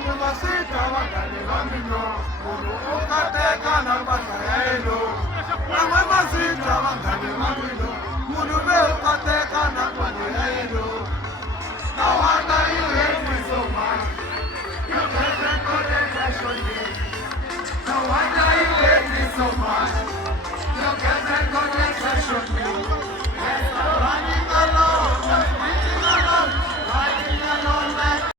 namwe masita vanghani va mina munhu u kateka na mpahla ya yena namwe masita vanghani va mina munhu ve u kateka na mpahla ya yena na wanda